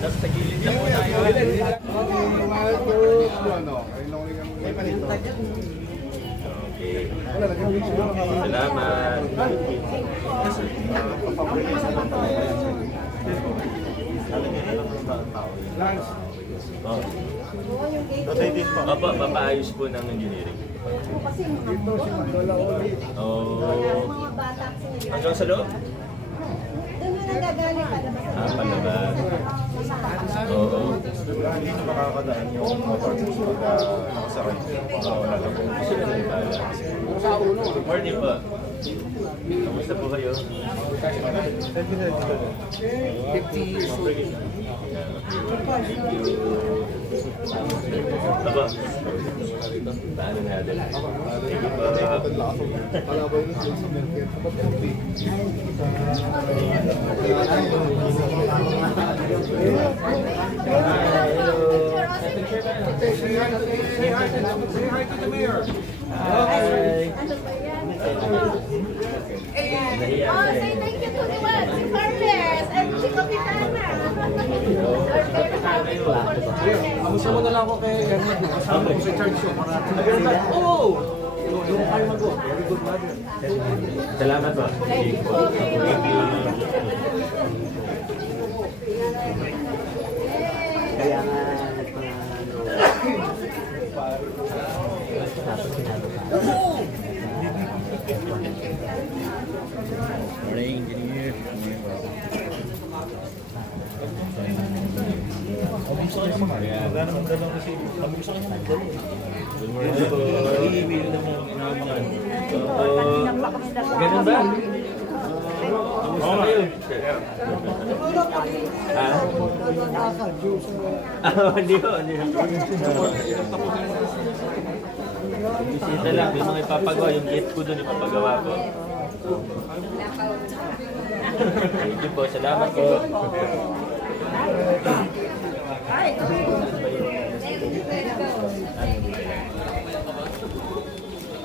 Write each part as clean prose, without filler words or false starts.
Tapos tagilid lang po tayo. Okay. Salamat. Oh. Opo, papaayos po ng engineering. Kasi mga Oh. mga bata kasi Hanggang sa loob? doon yung nagagaling palabas. Palabas. Oo. Hindi na makakadaan yung motor pagka nakasakay. Makawala lang po. Sila na yung bala. Morning po. Kamusta po kayo? 50 years old. Aba. Paano natin? Thank you po. Oh, say thank you to the one, si Farmers, and si Kapitana. Kamusta mo na lang ako kay Herman, kasama ko sa church show. Oo! Yung karma ko, very good brother. Salamat po. Thank you. Kaya nga Morning, engineer. Wala naman dalawang kasi nabuksan ka naman dalawang. Good morning po. I-email na mo inaabangan. Ganun ba? Kamusta kayo? Hindi ko. Bisita lang, may mga ipapagawa. Yung gate ko doon ipapagawa ko. Thank you po. Salamat po.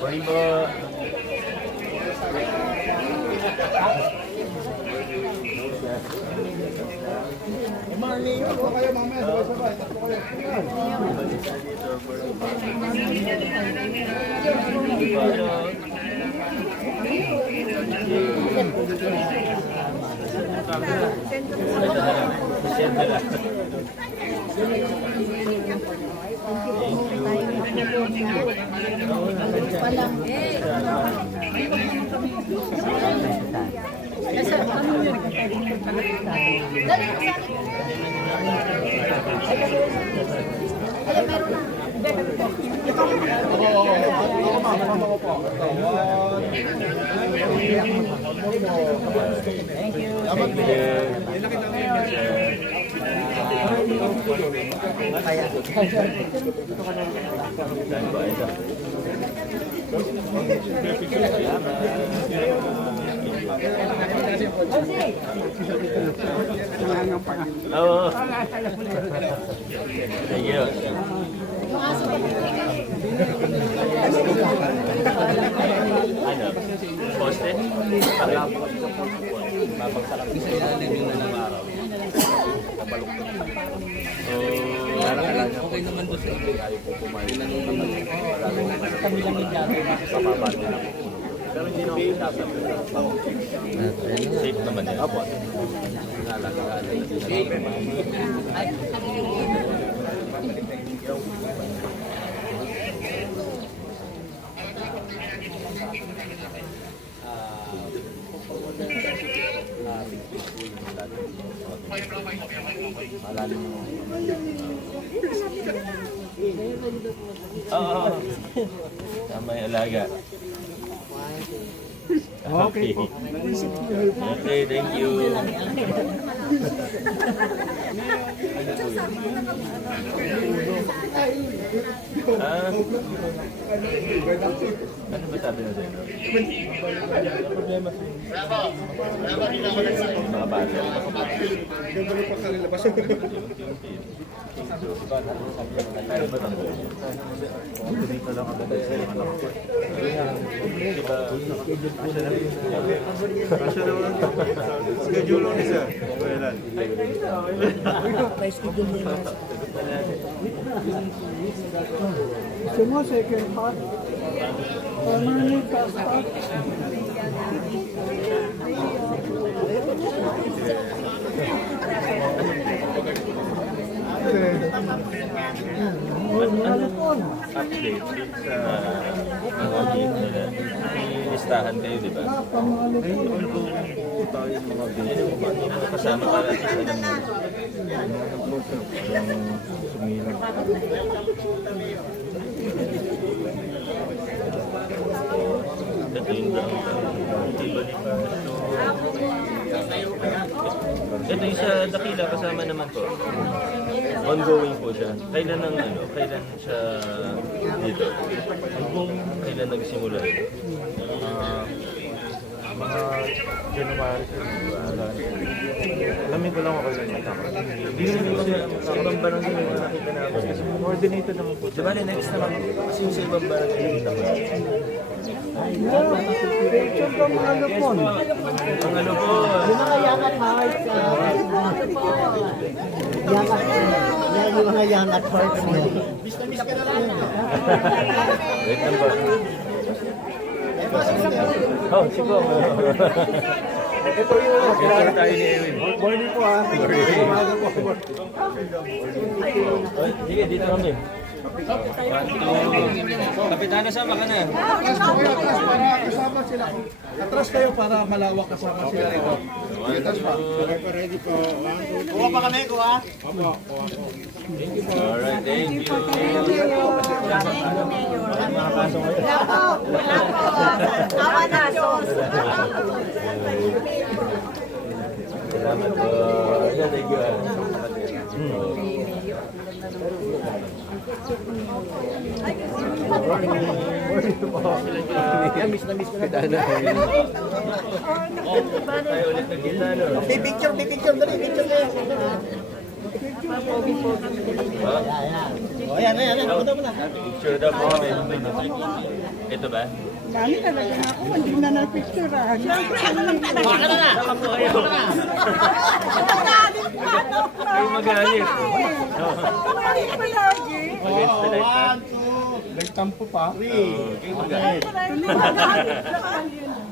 Morning po. Oo. Thank you. Ano? Poste? Para po sa poste po. Mabagsalang isa ilalim yung ng araw. Kabaluktot. So, okay naman doon sa iyo. Ayaw po kumain na nung naman. Kami lang yung gagawin sa baba nila. Pero hindi naman pinasap. Safe naman yan. Opo. Nalalagaan na Oo. Tama yung alaga. Okay. Okay, thank you. Ano ba sabi na sa'yo? Problema sa'yo. mga bata. Gagawin pa kanila ba? Dito lang ako sa mga anak ko. Schedule lang isa. Kailan? Gusto mo, second part? Permanent first part? Update sa mga game nila. May listahan kayo, di ba? Kasama ka natin sa ito yung ito yung sa Dakila, kasama naman po. Ongoing po siya. Kailan ang kailan siya dito? Kailan nagsimula? Mga January. Alamin ko lang ako kailan matama. Hindi naman siya sa ibang barangay yung nakita namin. Kasi coordinated naman po. Diba next naman? Kasi yung sa ibang barangay yung nakita ko. Rachel ka mga lupon. Ang ano po? Yung mga yangat heart sa yangat yan yung mga yangat heart mo. Wait lang ba? Oh, sipo. Ito yung Ito tayo ni Ewin. morning po ha. Umaga po. Sige, dito kami. Kapitana, sama ka na. Para kasama sila. Atras kayo para malawak kasama sila rito. Kuha pa kami, kuha. Alright, thank you. Awa na, Diyos. Salamat po. Yeah, thank you. Miss na miss ko na. Tayo ulit nagkita, no? Picture, dali, picture kayo. O, yan. Punta mo na. Picture daw po kami. Ito ba? Dami talaga na ako, hindi na na-picture ah. Baka na na. Saka po kayo. Kayo magalit. Kumain pa lagi. Against the light. Nagtampo pa. Kayo magalit.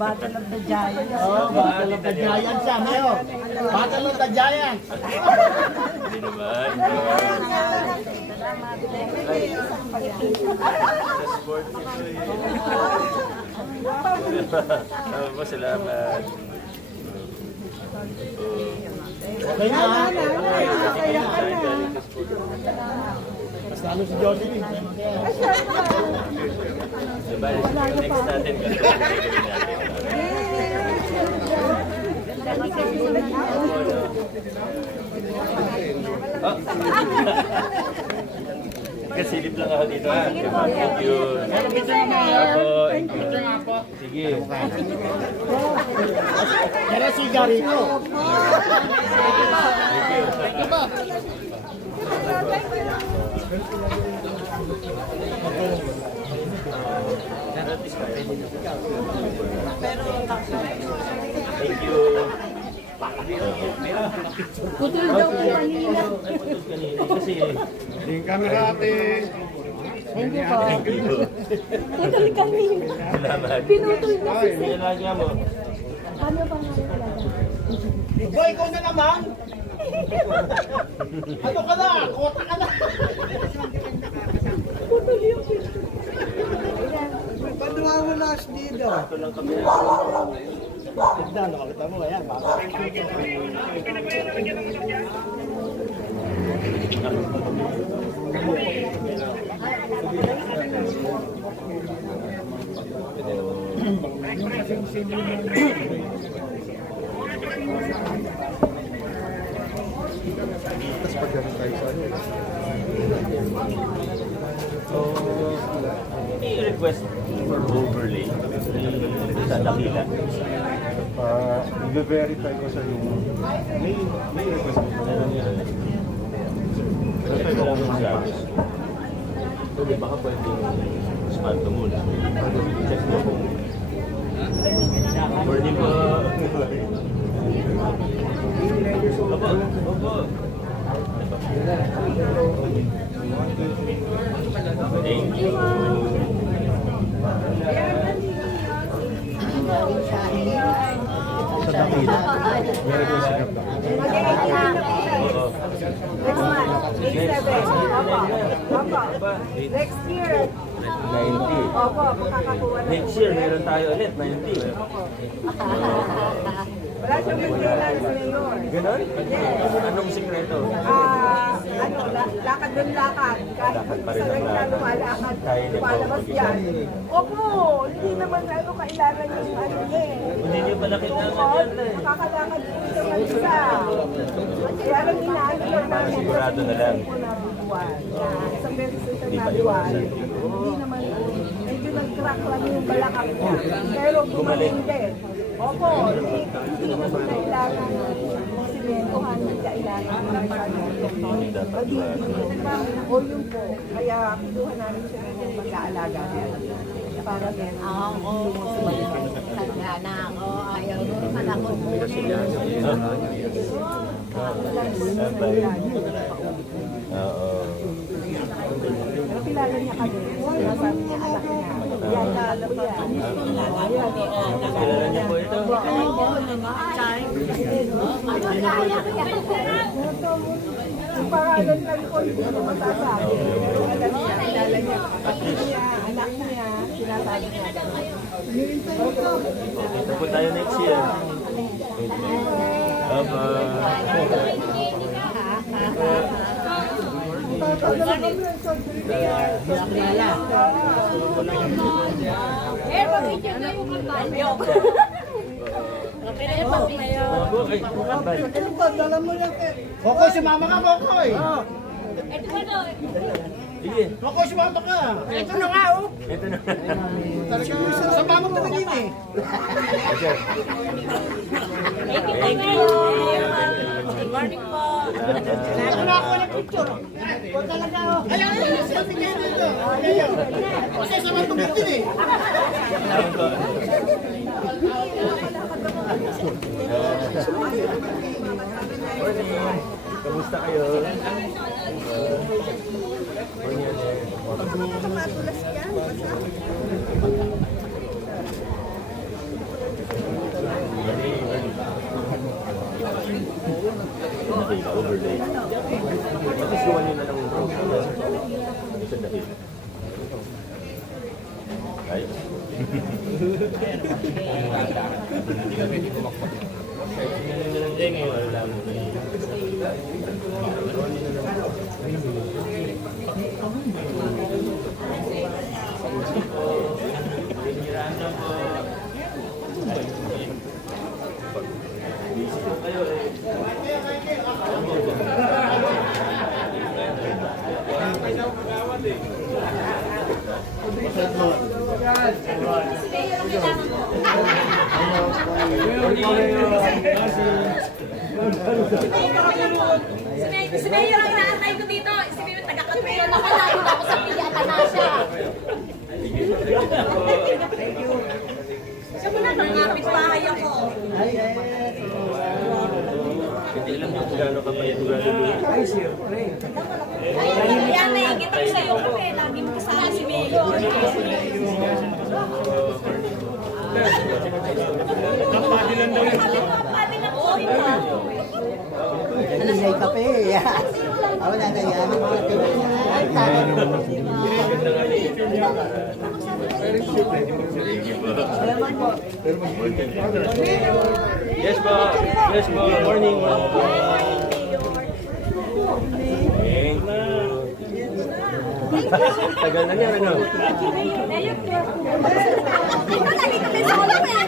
Battle of the Giants. Oh, Battle of the Giants siya, Mayo. Battle of the Giants. Hindi naman. Sa sport ito po, salamat. Okay na. Mas lalo si Jocelyn. Diba, next natin. Kasilip lang ako dito ha. Thank you. Apo. Sige. Pero si Garito. Thank you. Thank you. Putol daw po kanina. Ay, putol kanina. Kasi, Yung camera ate. Thank you po. Putol kanina. salamat. Pinutol na si Sir. Kailangan mo. Ano ba nga talaga? Boy, ikaw na naman. Ano ka na? Kota ka na. Putol yung picture. Paano mo last dito? Ito lang kami. Tignan, nakakita mo. Ayan, baka. Tapos pag ganun tayo sa ano. i-request for overlay sa Dakila? I-verify ko sa yung may request ko pa. Verify ko lang yung status. Pwede, baka pwedeng smart to muna. Check mo kung... Morning po. Opo, opo. Thank you. Sa Dakila. May request ka pa. Oo. Next month, 87. Opo. Next year. 90. Opo, makakakuha na. Next year, meron tayo ulit, 90. Wala siyang maintenance mayor. Ganon? Anong sikreto? Lakad doon lakad. Kahit Lakad pa rin sa ang na lakad. lumalakad, Kaya niyo po. lumalabas yan. Opo, hindi naman kailangan yung ano niya eh. Hindi niyo pala kailangan Tungkol, yan eh. nakakalakad po siya mag-isa. Kaya lang inaano lang namin. Sigurado na lang. Po na buwan. Isang beses sa Hindi pa nabuwan. iwasan. Hindi naman po. Medyo nag-crack lang yung balakang niya. Pero gumaling din. Opo, hindi naman po kailangan ng simentohan, hindi kailangan ng o yun po. Kaya kinuha namin siya ng mag-aalaga niya. Para din. Tanda na ako. Ayaw naman ako muna. Oo. Pero kilala niya kami. Sabi niya anak niya. Yan, lalo po yan. Kilala niyo po ito? Ang pangalan lang po, hindi ko masasabi. Pero alam niya, kilala niya. Kapatid niya, anak niya, sinasabi niya. Ito po tayo next year. Kokoy, sumama ka, Kokoy. Sige. Kokoy, sumama ka. Ito na nga, oh. Ito na. Sumama ka na din eh. Good morning po. Ito na ako ng picture. Ito talaga, oh. Ayan, ayan, selfie niya dito. Ayan. Kasi sama tungkol din eh. Salamat po. Morning. Kamusta kayo? Overlay. At least gawa nyo na ng program. Sa dahil. Ayos. Hindi ngayon, alam mo. Si Mayor ang inaantay ko dito. Si Mayor taga-Katmayor na kalagod ako sa piyata na siya. Siya muna nangapit bahay ako. Hindi alam nyo kung gano'n ka pa ito gano'n. Kaya naiingit ako sa'yo kasi lagi mo kasama si Mayor. Kapadilan daw yun. Kapadilan ko ito. Ano na kape? Ako na na yan. Yes po. Yes po. Morning. Tagal na yan, ano? Ito lagi kami sa ulam eh.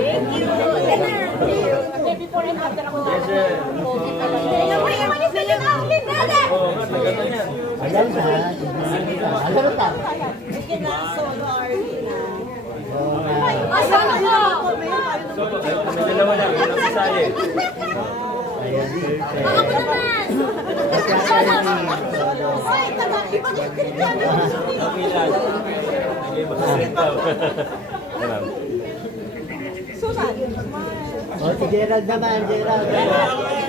Thank you. Dinner. before and after ako. Yes, sir. COVID talaga. Manis na yun ako, brother! Oo, nga, tagatan yan. Ayan na. Alam mo ta? Sige na, solo RV na. Asama ko! So, kami dalawa lang, yun ang sasaye. Ayan, perfect. Ako naman! Ay, taga-iba na yung Okay lang. Sige, makasit daw. Alam. Sunan. O, si Gerald naman, Gerald.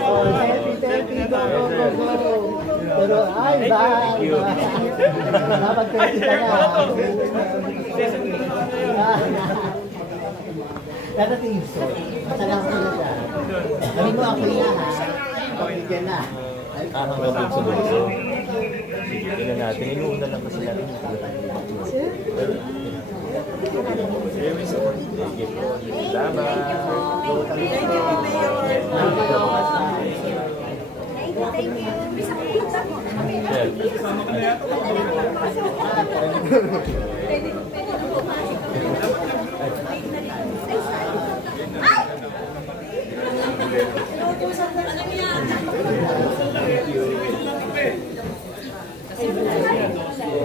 O, selfie, go, go, go, go. Pero, ay, ba? Napag-selfie ka na. Darating so, masalamat ko na siya. Sabi mo ako niya ha. Okay ka na. Ang gabon sa bulso. Sige, tingnan natin. Inuuna lang kasi natin. Sige po. Salamat. Thank you. Bisa ko kita mo. Sir.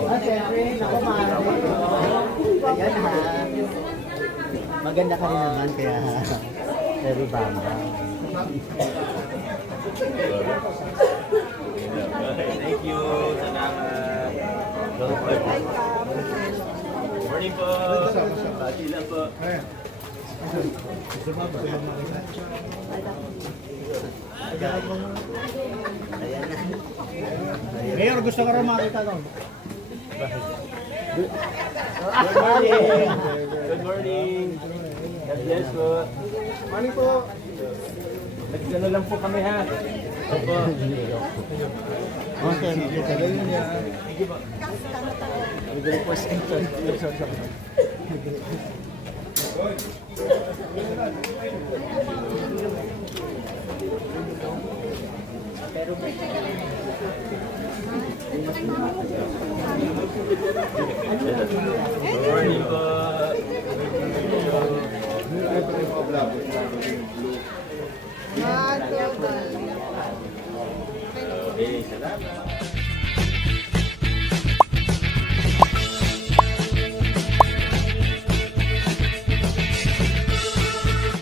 Ah, siyempre, naku, Mare. Ayan ha. Maganda ka rin naman, kaya very bamba. Thank you. Salamat. Morning po. Bati lang po. Mayor, gusto ko rin makita doon. Good morning. Good morning. God bless po. Morning po. Nagano lang po kami ha. Opo. O, siyempre, sabi niya. Good morning po. Okay, salamat.